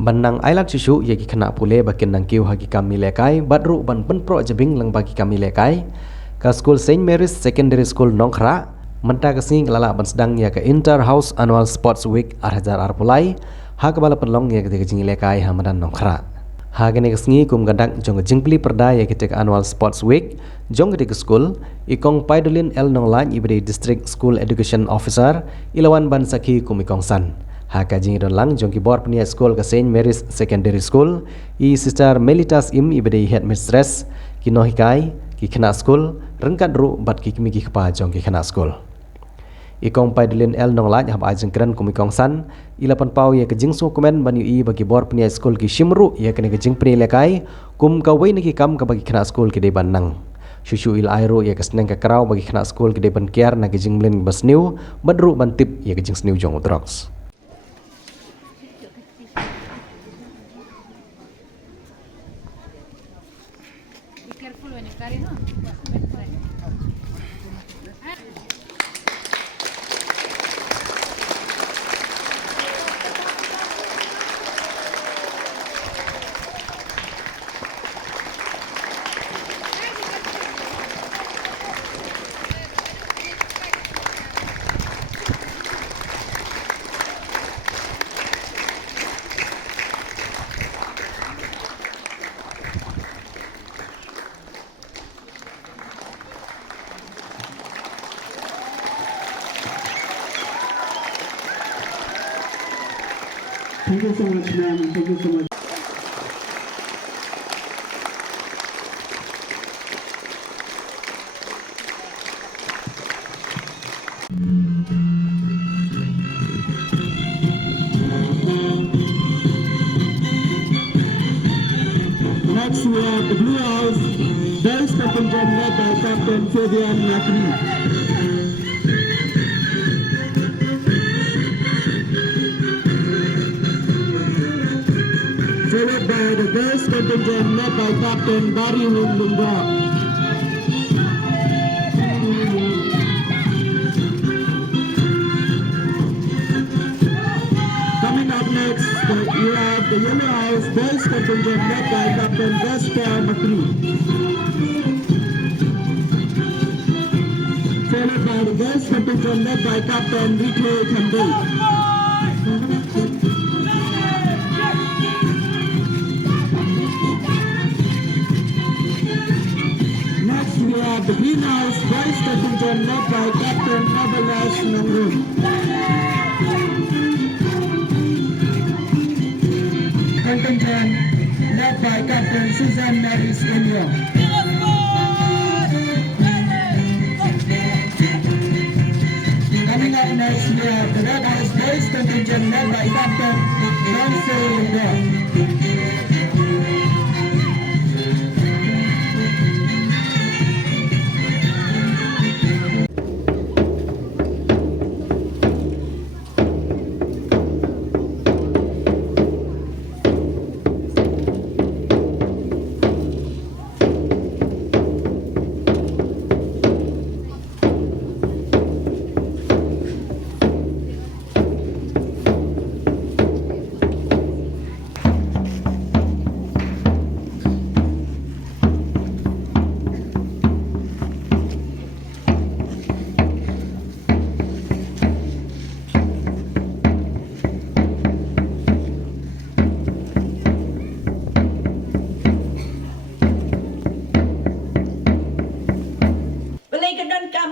Banang ailat susu yagi kena pule bakin nang kiu hagi kami lekai badru ban penpro jebing lang bagi kami lekai ka school Saint Mary's Secondary School Nongkhra menta kesing lala ban sedang ya ke Inter House Annual Sports Week arhajar arpulai ha ke bala penlong ya ke jing lekai hamadan Nongkhra ha gene kesingi kum gadak jong jingpli perda ya ke Annual Sports Week jong ke school ikong Paidulin El Nonglan ibri District School Education Officer ilawan ban saki kum ikong san ha kajing don lang jongki bor pnia school ke Saint Mary's Secondary School i sister Melitas im ibedi headmistress kinohikai ki kena school rengkat ru bat ki kimi ki kapa jongki kena school ikong Paidulin El Nonglan hab ajeng keren kum ikong san ilapan pau ya kejing su komen ban i bagi bor pnia school ki shimru ya kene kejing pni lekai kum kawai niki kam ka bagi kena school ki de banang Shushu il airu ya kesneng ke kerau bagi kena school ki de ban kiar na kejing mlin basniu badru bantip ya kejing sniu jong utroks. Careful when you carry, no? Thank you so much, ma'am. Thank you so much. Next, we have the Blue House, Boys contingent led by Captain Fabian Nakri. Followed by the girls contingent led by Captain Barry Lungga. Coming up next, you have the Yellow House Boys contingent led by Captain Gaspar Makri. Followed by the girls contingent led by Captain Rico Kambay. We have the Greenhouse Boys contingent led by Captain Abalash Nangun. Contingent led by Captain Susan Maris India. Coming up next, we have the Red House Boys contingent led by Captain Nancy Linda.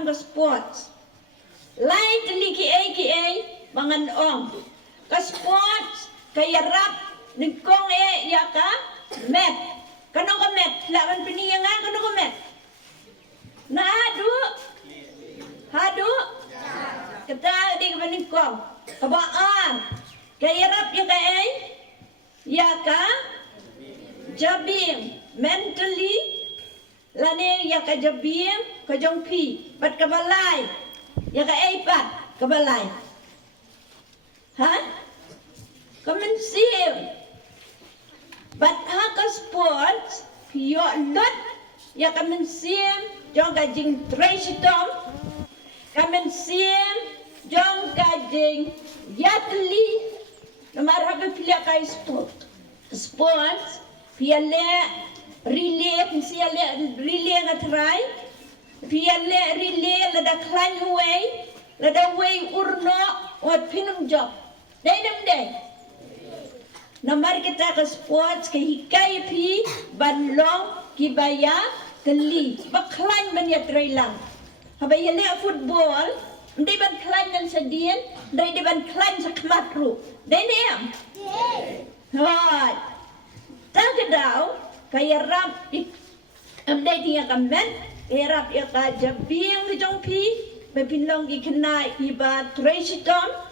Sports. Lain tali ki mangan ong. Ka sports kaya rap ningkong ya ka met. Kanong ka met? Lawan piniyangan kanong ka met? Na hadu. Kata di ka ningkong. Kabaan. Kaya rap ya ka ya ka jabing mentally lani ya ka jabing ka jong pi bat ka balay ya ka pat ka balay ha komensiv bat ha ka sports pio lot ya ka mensiv jong ka jing tresitom ka mensiv jong ka jing yatli Nomor apa pilih kai sports, pilih relay ngatrai, pilih relay lada climb way, lada way urno, wat pinung job. Day. Nomor kita ke sports ke hikai pi banlong kibaya keli baklan banya trailang. Habaya le football, ndai ban klan nan sadian, ndai de ban klan sa kmatru. Dai ne am. Hoi. Tang kedau kaya rap ndai dia kamen, kaya rap ya ka jabing ke jong pi, bepinlong ki kenai iba tresitom.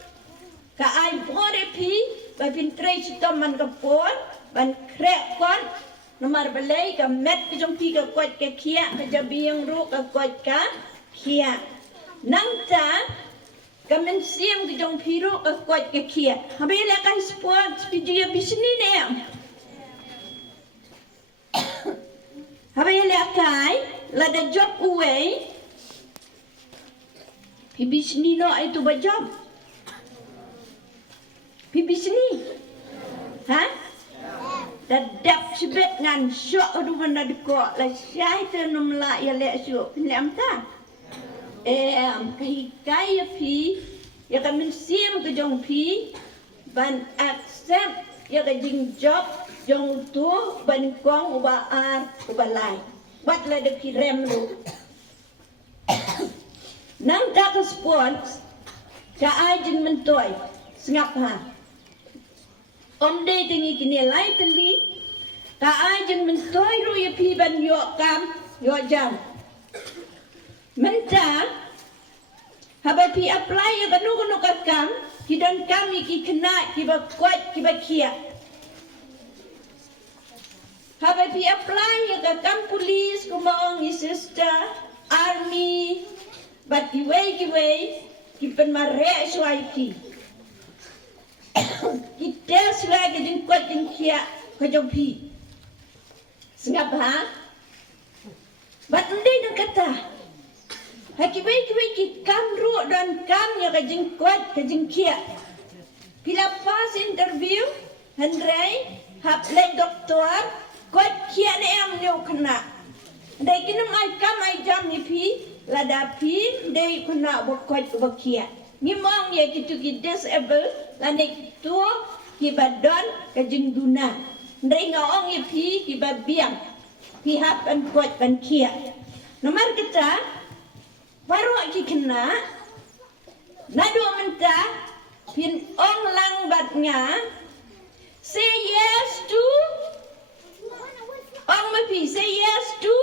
Ka ai bore pi bapin tresitom man kapon, ban krek kon. Nomor balai ka met ke jong pi ka kuat ke kia ka jabing ru ka kuat ka kia. Nangta kamen siam ke jong pi ru ka kuat ke kia. Habis le ka sports video bisni ne am. Habis le kai la da job away. Pi bisni no itu ba job. Pi bisni. Ha? Dadap sebet ngan syok adu benda dekok la syai tenum la ya le syok pinam ta. Kahikai pi ya kamen siam ke jong pi ban accept ya ka jing job jong tu ban kong uba ar uba lai. Wat la de pi rem lu. Nang ta ke sports ka ai jing mentoy ngap ha. Om de tingi kini lai teli ka ai jeng mentoy ru ya pi ban yo kam yo jam menta habai pi apply ya kanu ka kam ki dan kami ki kena ki ba kuat ki ba kia habai pi apply ya ka kam police kumong i sister army but ki way ki pen mare suai ki kita sudah kejeng kuat jeng kia kejong pi. Sengap ha? Bat ndai nak kata. Hakibai ki kam ru dan kam ya kejeng kuat kejeng kia. Bila pas interview, Hendrai hap le doktor kuat kia ne am neu kena. Ndai kena mai kam ai jam ni pi lada pi ndai kena bo kuat bo kia. Ngimong ya kitu ki disable lanik tu ki badon kejeng guna. Ndai ngaong ya pi ki babiang. Pi hap an kuat ban kia. Nomor kita baru ki kena nadu menta pin ong lang batnya say yes to ong mapi say yes to